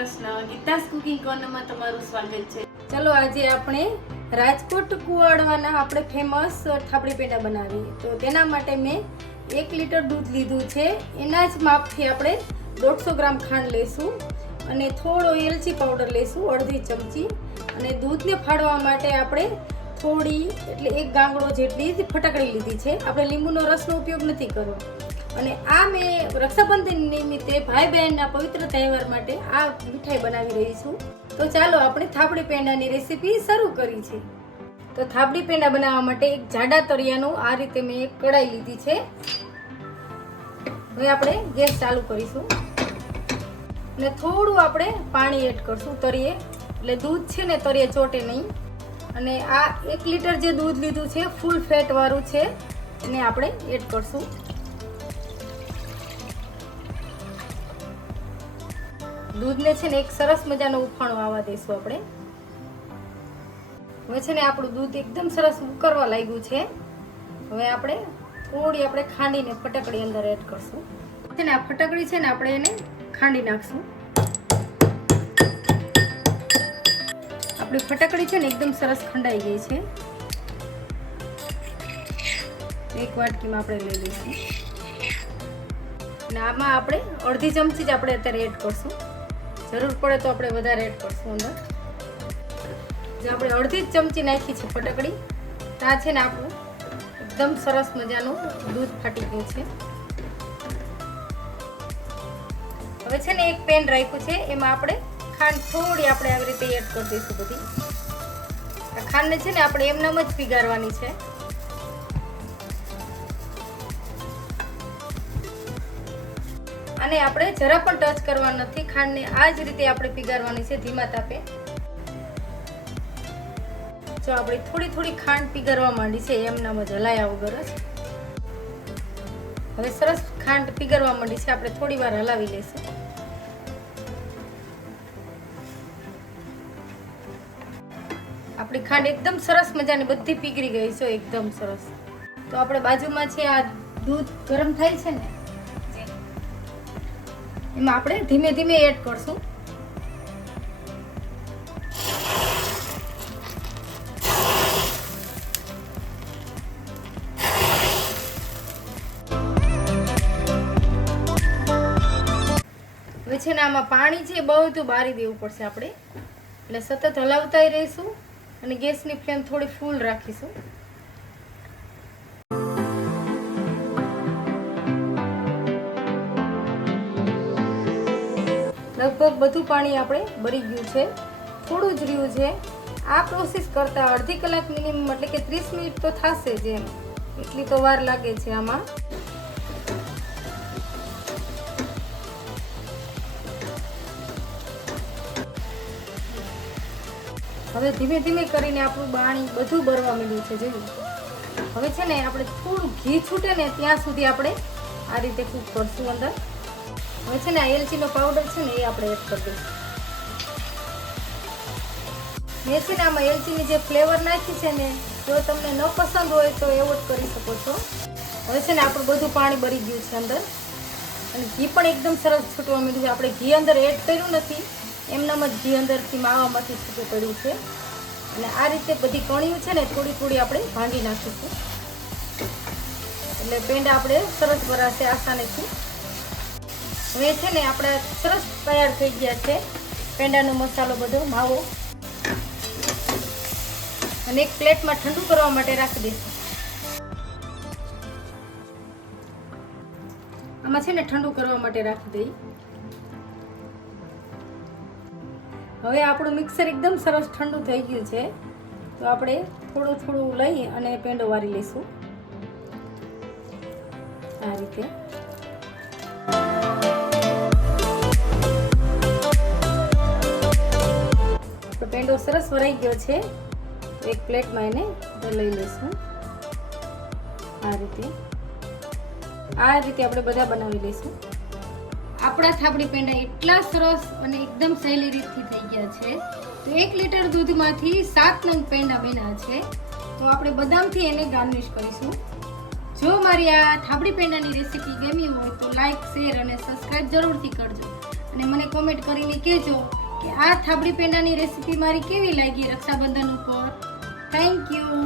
Krishna Geeta's cooking કોર્નરમાં તમારું સ્વાગત છે. ચલો આજે આપણે રાજકોટ કુવાડવાના આપણે ફેમસ થાપડી પેંડા બનાવીએ. તો તેના માટે મેં એક લીટર દૂધ લીધું છે. એના જ માપથી આપણે દોઢસો ગ્રામ ખાંડ લઈશું અને થોડો એલચી પાવડર લઈશું, અડધી ચમચી. અને દૂધને ફાડવા માટે આપણે થોડી, એટલે એક ગાંગડો જેટલી જ ફટકડી લીધી છે. આપણે લીંબુનો રસનો ઉપયોગ નથી કરવો અને આ મેં રક્ષાબંધન નિમિત્તે ભાઈ બહેનના પવિત્ર તહેવાર માટે આ મીઠાઈ બનાવી રહી છું. તો ચાલો આપણે થાપડી પેંડાની રેસીપી શરૂ કરી છે તો થાપડી પેંડા બનાવવા માટે એક જાડા તળિયાનું આ રીતે મેં એક કડાઈ લીધી છે. હવે આપણે ગેસ ચાલુ કરીશું. અને થોડું આપણે પાણી એડ કરશું તળીએ એટલે દૂધ છે ને તળીએ ચોટે નહીં. અને આ એક લીટર જે દૂધ લીધું છે, ફૂલ ફેટવાળું છે, એને આપણે એડ કરશું. દૂધને છે ને એક સરસ મજાનો ઉફાણો આવવા દઈશું આપણે. હવે છે ને આપણું દૂધ એકદમ સરસ ઉકરવા લાગ્યું છે. હવે આપણે થોડી આપણે ખાંડીને ફટકડી અંદર એડ કરશું. છે ને આ ફટકડી છે ને આપણે એને ખાંડી નાખશું. આપણી ફટકડી છે ને એકદમ સરસ ખંડાઈ ગઈ છે. એક વાટકીમાં આપણે લઈ લઈશું. અને આમાં આપણે અડધી ચમચી જ આપણે અત્યારે એડ કરશું. જરૂર પડે તો આપણે વધારે એડ કરશું, અંદર. જે આપણે અડધી જ ચમચી નાખી છે ફટકડી આ છે ને આપણું એકદમ સરસ મજાનું દૂધ ફાટી ગયું છે. હવે છે ને એક પેન રાખ્યું છે, એમાં આપણે ખાંડ થોડી આપણે આવી રીતે એડ કરી દઈશું બધી. ખાંડને છે ને આપણે એમનામ જ પીગારવાની છે. અને આપણે જરા પણ ટચ કરવા નથી. ખાંડને આ જ રીતે આપણે પીગારવાની છે ધીમા તાપે. જો આપણે થોડી થોડી ખાંડ પીગારવા માંડી છે એમનામ હલાયા વગર જ. હવે સરસ ખાંડ પીગારવા માંડી છે, આપણે થોડી વાર હલાવી લઈશું. આપણી ખાંડ એકદમ સરસ મજાની બધી પીગળી ગઈ છે, એકદમ સરસ. તો આપણે બાજુમાં છે આ દૂધ ગરમ થાય છે ને એમાં આપણે ધીમે ધીમે એડ કરશું. છે ને આમાં પાણી છે એ બધું બારી દેવું પડશે આપણે. એટલે સતત હલાવતા રહીશું અને ગેસની ફ્લેમ થોડી ફૂલ રાખીશું. લગભગ બધું પાણી આપણે ભરી ગયું છે. થોડું જ રહ્યું છે. આ પ્રોસેસ કરતાં અડધી કલાક મિનિમમ એટલે કે ત્રીસ મિનિટ તો થશે જ એમ. એટલી તો વાર લાગે છે આમાં. હવે ધીમે ધીમે કરીને આપણું પાણી બધું ભરવા મળ્યું છે, જોયું? હવે છે ને આપણે થોડું ઘી છૂટે ને ત્યાં સુધી આપણે આ રીતે કૂક કરશું અંદર. હવે છે ને, આ એલચીનો પાવડર છે ને, એ આપણે એડ કરી દઈશું. મેં છે ને, આમાં એલચીની જે ફ્લેવર નાખી છે ને, જો તમને ન પસંદ હોય તો એવો જ કરી શકો છો. હવે છે ને, આપણું બધું પાણી ભરી ગયું છે અંદર. અને ઘી પણ એકદમ સરસ છૂટવા મળ્યું છે. આપણે ઘી અંદર એડ કર્યું નથી. એમનામ જ ઘી અંદરથી માવામાંથી છૂટું પડ્યું છે. અને આ રીતે બધી કણીઓ છે ને, થોડી થોડી આપણે ભાંગી નાખીશું. એટલે પેંડા આપણે સરસ ભરાશે આસાનીથી હવે છે ને આપણા સરસ તૈયાર થઈ ગયા છે. પેંડાનો મસાલો બધો માવો. અને એક પ્લેટમાં ઠંડુ કરવા માટે રાખી દઈશું. આમાં છે ને ઠંડુ કરવા માટે રાખી દઈ. હવે આપણું મિક્સર એકદમ સરસ ઠંડુ થઈ ગયું છે. તો આપણે થોડું થોડું લઈ અને પેંડો વારી લઈશું. આ રીતે. તો સરસ વરાઈ ગયો છે. એક પ્લેટમાં એને લઈ લઈશું. આ રીતે. આ રીતે આપણે બધા બનાવી લઈશું. આપણા થાપડી પેંડા એટલા સરસ અને એકદમ સહેલી રીતથી થઈ ગયા છે. તો એક લીટર દૂધમાંથી સાત નંગ પેંડા બન્યા છે. તો આપણે બદામથી એને ગાર્નિશ કરીશું. જો મારી આ થાપડી પેંડાની રેસીપી ગમી હોય તો લાઈક શેર અને સબસ્ક્રાઇબ જરૂરથી કરજો. અને મને કોમેન્ટ કરીને કહેજો કે આ થાબડી પેંડાની રેસીપી મારી કેવી લાગી રક્ષાબંધન ઉપર? Thank you